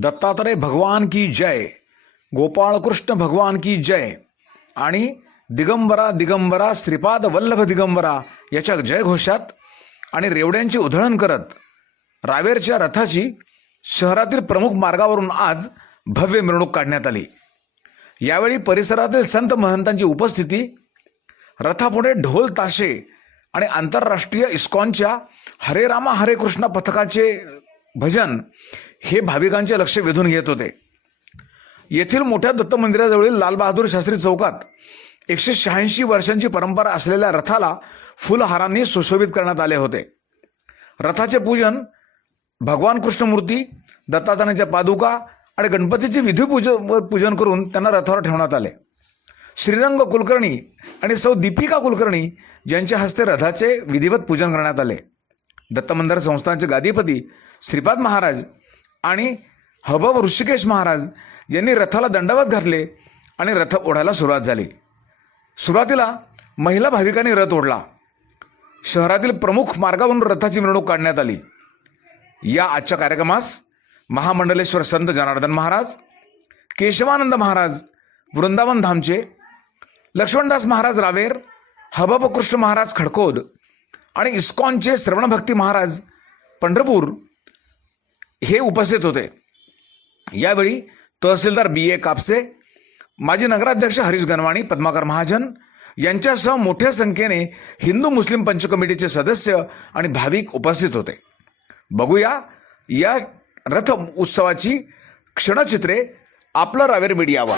दत्तात्रय भगवान की जय गोपाळकृष्ण भगवान की जय आणि दिगंबरा दिगंबरा श्रीपाद वल्लभ दिगंबरा याच्या जयघोषात आणि रेवड्यांची उधळण करत रावेरच्या रथाची शहरातील प्रमुख मार्गावरून आज भव्य मिरवणूक काढण्यात आली. यावेळी परिसरातील संत महंतांची उपस्थिती रथापुढे ढोल ताशे आणि आंतरराष्ट्रीय इस्कॉनच्या हरे रामा हरे कृष्णा पथकाचे भजन हे भाविकांचे लक्ष वेधून घेत होते. येथील मोठ्या दत्त मंदिराजवळील लालबहादूर शास्त्री चौकात एकशे शहाऐंशी वर्षांची परंपरा असलेल्या रथाला फुलहारांनी सुशोभित करण्यात आले होते. रथाचे पूजन भगवान कृष्णमूर्ती दत्तात्रयाच्या पादुका आणि गणपतीचे विधी पूज पूजन करून त्यांना रथावर ठेवण्यात आले. श्रीरंग कुलकर्णी आणि सौ दीपिका कुलकर्णी यांच्या हस्ते रथाचे विधिवत पूजन करण्यात आले. दत्तमंदिर संस्थानचे गादीपती श्रीपाद महाराज आणि हबब ऋषिकेश महाराज यांनी रथाला दंडवत घातले आणि रथ ओढायला सुरुवात झाली. सुरुवातीला महिला भाविकांनी रथ ओढला. शहरातील प्रमुख मार्गावरून रथाची मिरवणूक काढण्यात आली. या आजच्या कार्यक्रमास महामंडलेश्वर संत जनार्दन महाराज केशवानंद महाराज वृंदावन धामचे लक्ष्मणदास महाराज रावेर हबबकृष्ण महाराज खडकोद आणि इस्कॉनचे श्रवणभक्ती महाराज पंढरपूर हे उपस्थित होते. यावेळी तहसीलदार बी ए कापसे माजी नगराध्यक्ष हरीश गणवाणी पद्माकर महाजन यांच्यासह मोठ्या संख्येने हिंदू मुस्लिम पंचकमिटीचे सदस्य आणि भाविक उपस्थित होते. बघूया या रथ उत्सवाची क्षणचित्रे आपलं रावेर मीडियावर.